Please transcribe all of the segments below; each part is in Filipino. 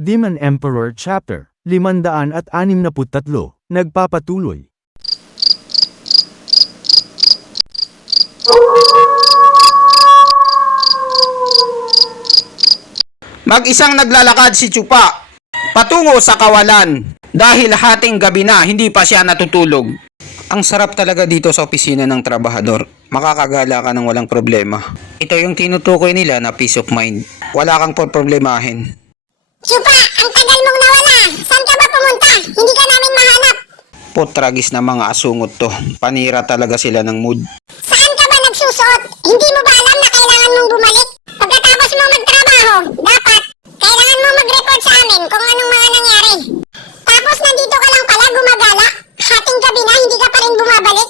Demon Emperor Chapter 563, nagpapatuloy. Mag-isang naglalakad si Chupa patungo sa kawalan dahil hating gabi na hindi pa siya natutulog. Ang sarap talaga dito sa opisina ng trabahador. Makakagala ka ng walang problema. Ito yung tinutukoy nila na peace of mind. Wala kang problemahin. Chupa, ang tagal mong nawala. Saan ka ba pumunta? Hindi ka namin mahanap. Potragis na mga asungot to. Panira talaga sila ng mood. Saan ka ba nagsusuot? Hindi mo ba alam na kailangan mong bumalik? Pagkatapos mo magtrabaho, dapat kailangan mo mag-report sa amin kung anong mga nangyari. Tapos nandito ka lang pala gumagala. Hating gabi na, hindi ka pa rin bumabalik.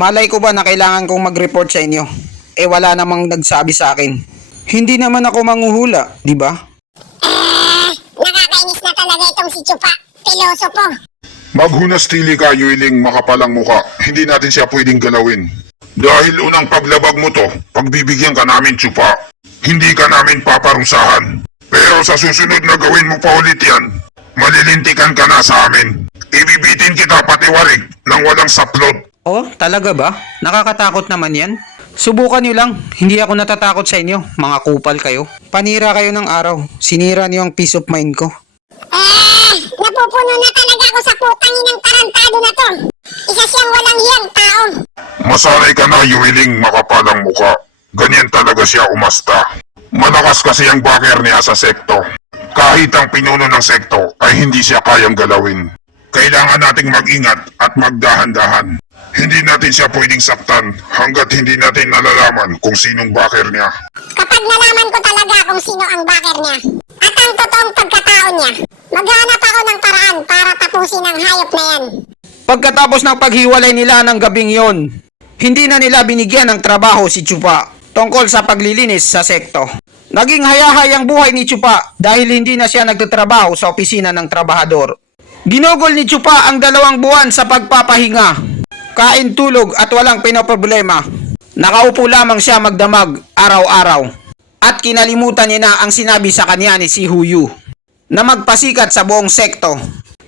Malay ko ba na kailangan kong mag-report sa inyo? Wala namang nagsabi sa akin. Hindi naman ako manghuhula, di ba? Nakakainis na talaga itong si Chupa. Pilosopo. Maghunastili ka, Yuiling makapalang muka. Hindi natin siya pwedeng galawin. Dahil unang paglabag mo to, pagbibigyan ka namin, Chupa. Hindi ka namin paparusahan. Pero sa susunod na gawin mo pa ulit yan, malilintikan ka na sa amin. Ibibitin kita patiwarik nang walang saplot. Oh, talaga ba? Nakakatakot naman yan. Subukan nyo lang. Hindi ako natatakot sa inyo. Mga kupal kayo. Panira kayo ng araw. Sinira niyo ang peace of mind ko. Napupuno na talaga ako sa putangin ng tarantado na to. Isa siyang walang hiyang tao. Masanay ka na, Yuiling makapalang muka. Ganyan talaga siya umasta. Malakas kasi ang backer niya sa sekto. Kahit ang pinuno ng sekto ay hindi siya kayang galawin. Kailangan nating mag-ingat at magdahan-dahan. Hindi natin siya pwedeng saktan hanggat hindi natin nalalaman kung sinong backer niya. Kapag nalaman ko talaga kung sino ang backer niya at ang totoong pagkatao niya, maghanap ako ng paraan para tapusin ang hayop na yan. Pagkatapos ng paghiwalay nila ng gabing yon, hindi na nila binigyan ng trabaho si Chupa tungkol sa paglilinis sa sekto. Naging hayahay ang buhay ni Chupa dahil hindi na siya nagtatrabaho sa opisina ng trabahador. Ginugol ni Chupa ang 2 buwan sa pagpapahinga. Kain, tulog at walang pinoproblema. Nakaupo lamang siya magdamag araw-araw. At kinalimutan niya na ang sinabi sa kanya ni si Huyu na magpasikat sa buong sekto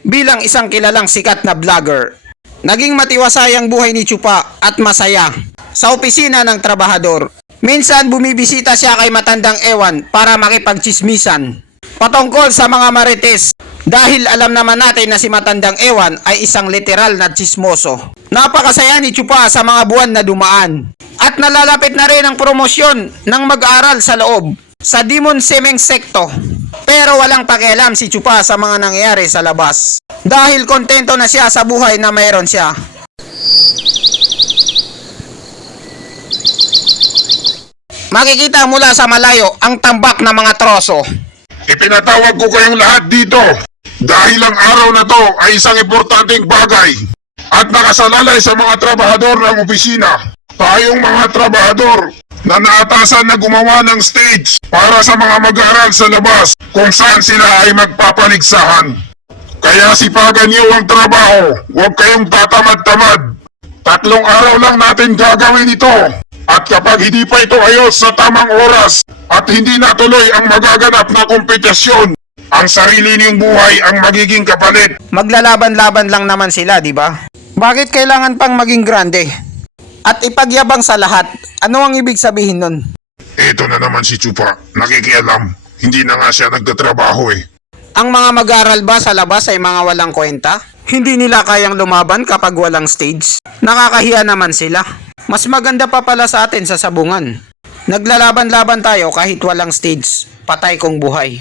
bilang isang kilalang sikat na vlogger. Naging matiwasay ang buhay ni Chupa at masaya sa opisina ng trabahador. Minsan bumibisita siya kay matandang ewan para makipagchismisan patungkol sa mga marites. Dahil alam naman natin na si matandang ewan ay isang literal na chismoso. Napakasaya ni Chupa sa mga buwan na dumaan. At nalalapit na rin ang promosyon ng mag-aaral sa loob sa Demon Semeng Sekto. Pero walang pakialam si Chupa sa mga nangyayari sa labas. Dahil kontento na siya sa buhay na mayroon siya. Makikita mula sa malayo ang tambak ng mga troso. Ipinatawag ko kayong lahat dito dahil ang araw na to ay isang importanteng bagay at nakasalalay sa mga trabahador ng opisina. Tayong mga trabahador na naatasan na gumawa ng stage para sa mga mag-aaral sa labas kung saan sila ay magpapaligsahan. Kaya sipagan niyo ang trabaho, huwag kayong tatamad-tamad. 3 araw lang natin gagawin ito. At kapag hindi pa ito ayos sa tamang oras at hindi natuloy ang magaganap na kompetisyon, ang sarili niyong buhay ang magiging kapalit. Maglalaban-laban lang naman sila, di ba? Bakit kailangan pang maging grande? At ipagyabang sa lahat, ano ang ibig sabihin nun? Ito na naman si Chupa, nakikialam. Hindi na nga siya nagtatrabaho eh. Ang mga mag-aaral ba sa labas ay mga walang kwenta? Hindi nila kayang lumaban kapag walang stage? Nakakahiya naman sila. Mas maganda pa pala sa atin sa sabungan. Naglalaban-laban tayo kahit walang stage. Patay kong buhay.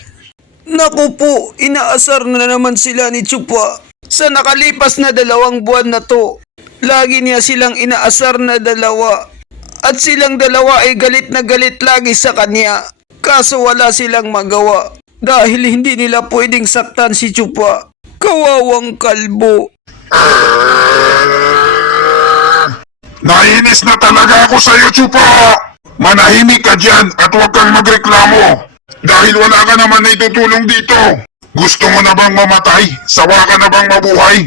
Naku po, inaasar na naman sila ni Chupa. Sa nakalipas na 2 buwan na to, lagi niya silang inaasar na 2. At silang 2 ay galit na galit lagi sa kanya. Kaso wala silang magawa. Dahil hindi nila pwedeng saktan si Chupa. Kawawang kalbo. Nainis na talaga ako sa iyo, Chupa! Manahimik ka dyan at huwag kang magreklamo. Dahil wala ka naman na itutulong dito. Gusto mo na bang mamatay? Sawa ka na bang mabuhay?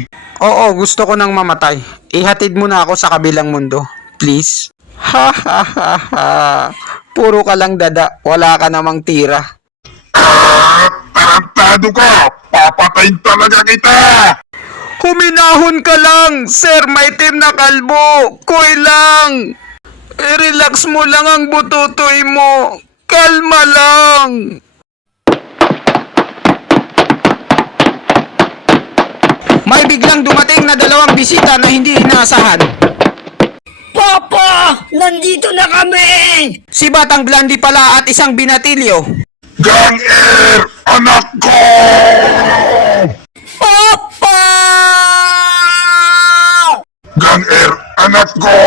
Oo, gusto ko nang mamatay. Ihatid mo na ako sa kabilang mundo. Please? Ha ha ha ha. Puro ka lang dada. Wala ka namang tira. Tarantado tarantado ka, papatayin talaga kita! Huminahon ka lang, Sir Maitim na Kalbo. Koy lang. I-relax mo lang ang bututoy mo. Kalma lang. May biglang dumating na dalawang bisita na hindi inaasahan. Papa! Nandito na kami! Si Batang Blandy pala at isang binatilyo. Gang Air, anak ko! Papa! Gang Air, anak ko!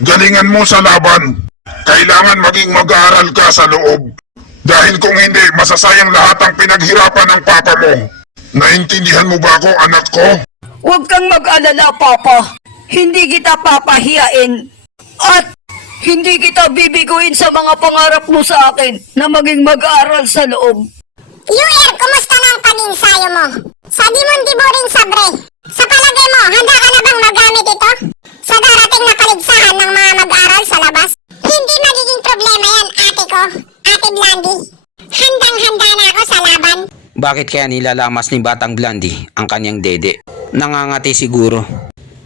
Galingan mo sa laban. Kailangan maging mag-aaral ka sa loob. Dahil kung hindi, masasayang lahat ang pinaghirapan ng papa mo. Naintindihan mo ba ako, anak ko? Huwag kang mag-alala, Papa. Hindi kita papahiyain. At hindi kita bibiguin sa mga pangarap mo sa akin na maging mag-aaral sa loob. UR, kumusta na ang pag-insayo mo? Sa Dimondibo rin sabre. Sa palagay mo, handa ka na bang magamit ito? Sa darating na kaligsahan ng mga mag-aaral sa labas? Hindi magiging problema yan, ate ko. Ate Blandy. Handang-handa na ako sa laban. Bakit kaya nilalamas ni Batang Blandy ang kanyang dede? Nangangati siguro.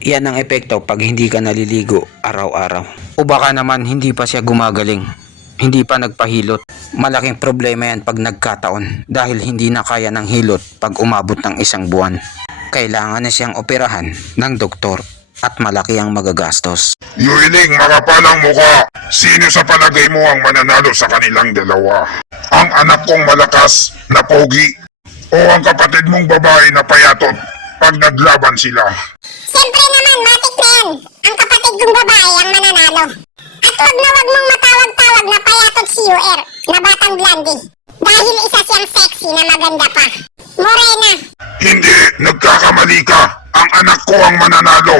Yan ang epekto pag hindi ka naliligo araw-araw. O baka naman hindi pa siya gumagaling. Hindi pa nagpahilot. Malaking problema yan pag nagkataon dahil hindi na kaya ng hilot pag umabot ng isang buwan. Kailangan na siyang operahan ng doktor at malaki ang magagastos. Yuiling, makapalang muka. Sino sa palagay mo ang mananalo sa kanilang dalawa? Ang anak kong malakas na pogi o ang kapatid mong babae na payatot pag naglaban sila? Siyempre naman, matik na yan. Ang kapatid kong babae ang mananalo. At wag mong matawag-tawag na payatot si UR na Batang Blandy. Dahil isa siyang sexy na maganda pa. Morena. Hindi, nagkakamali ka. Ang anak ko ang mananalo.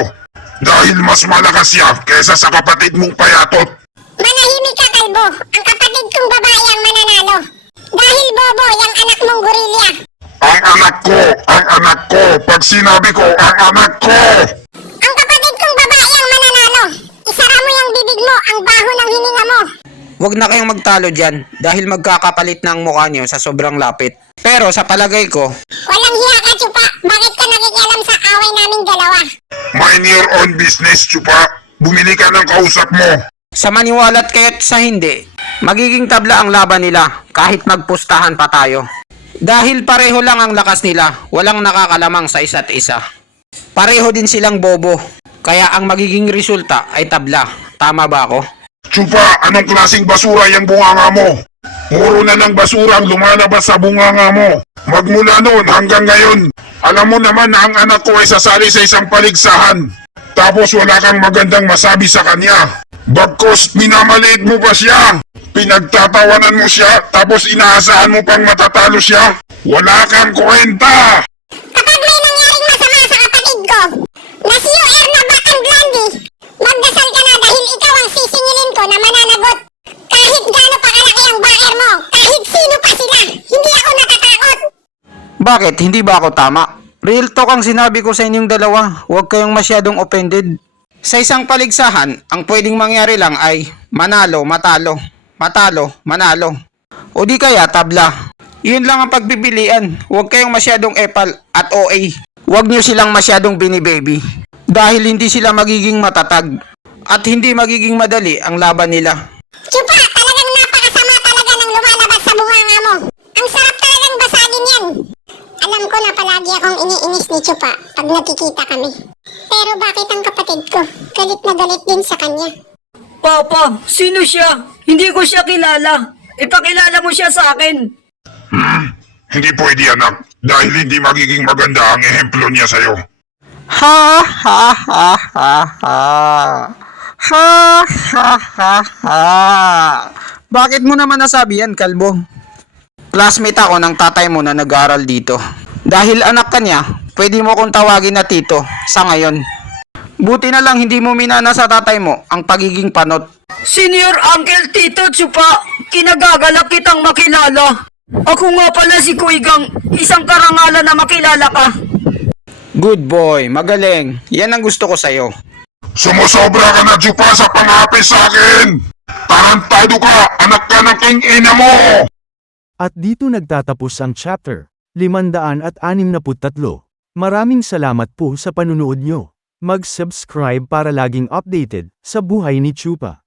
Dahil mas malakas siya kesa sa kapatid mong payatot. Manahimik ka, Kalbo. Ang kapatid kong babae ang mananalo. Dahil bobo yung anak mong gorilya. Ang anak ko. Pag sinabi ko, ang anak ko. Ang kapatid kong babae ang mananalo. Isara mo yung bibig mo, ang baho ng hininga mo. Huwag na kayong magtalo dyan dahil magkakapalit na ang mukha niyo sa sobrang lapit. Pero sa palagay ko, Walang hiya ka, Chupa. Bakit ka nakikialam sa away naming dalawa? Mind your own business, Chupa. Bumili ka ng kausap mo. sa maniwala't kaya't sa hindi, magiging tabla ang laban nila kahit magpustahan pa tayo. Dahil pareho lang ang lakas nila, walang nakakalamang sa isa't isa. Pareho din silang bobo, kaya ang magiging resulta ay tabla. Tama ba ako? Chupa, anong klaseng basura yung bunganga mo? Puro na ng basura ang lumalabas sa bunganga mo. Magmula noon hanggang ngayon, alam mo naman na ang anak ko ay sasali sa isang paligsahan. Tapos wala kang magandang masabi sa kanya. Bagkos minamaliit mo pa siya. Pinagtatawanan mo siya, tapos inaasahan mo pang matatalo siya. Wala kang kwenta! Kapag may nangyaring masama sa kapatid ko, na si UR na Batang Blandy, magdasal ka na dahil ikaw ang sisingilin ko na mananagot. Kahit gaano pa kalaki ang baer mo, kahit sino pa sila, hindi ako natatakot. Bakit? Hindi ba ako tama? Real talk ang sinabi ko sa inyong dalawa. Huwag kayong masyadong offended. Sa isang paligsahan, ang pwedeng mangyari lang ay manalo, matalo. Matalo, manalo. O di kaya tabla. Yun lang ang pagpipilian. Huwag kayong masyadong epal at OA. Huwag nyo silang masyadong binibaby. Dahil hindi sila magiging matatag. At hindi magiging madali ang laban nila. Chupa, talagang napakasama talaga ng lumalabas sa bunganga mo. Ang sarap talagang basagin yan. Alam ko na palagi akong iniinis ni Chupa pag nakikita kami. Pero bakit ang kapatid ko? Galit na galit din sa kanya. Papa, sino siya? Hindi ko siya kilala. Ipakilala mo siya sa akin. Hindi pwede anak, dahil hindi magiging maganda ang ehemplo niya sa'yo. Ha ha ha ha ha. Ha ha ha ha. Bakit mo naman nasabi yan, Kalbo? Classmate ako ng tatay mo na nag-aaral dito. Dahil anak ka niya, pwede mo kong tawagin na tito sa ngayon. Buti na lang hindi mo minana sa tatay mo ang pagiging panot. Senior Uncle Tito Chupa, kinagagalak kitang makilala. Ako nga pala si Kuigang, isang karangalan na makilala ka. Good boy, magaling. Yan ang gusto ko sa'yo. Sumusobra ka na, Chupa, sa pangapis sa akin! Tarantado ka! Anak ka ng king ina mo! At dito nagtatapos ang chapter. 563. Maraming salamat po sa panunood nyo. Mag-subscribe para laging updated sa buhay ni Chupa.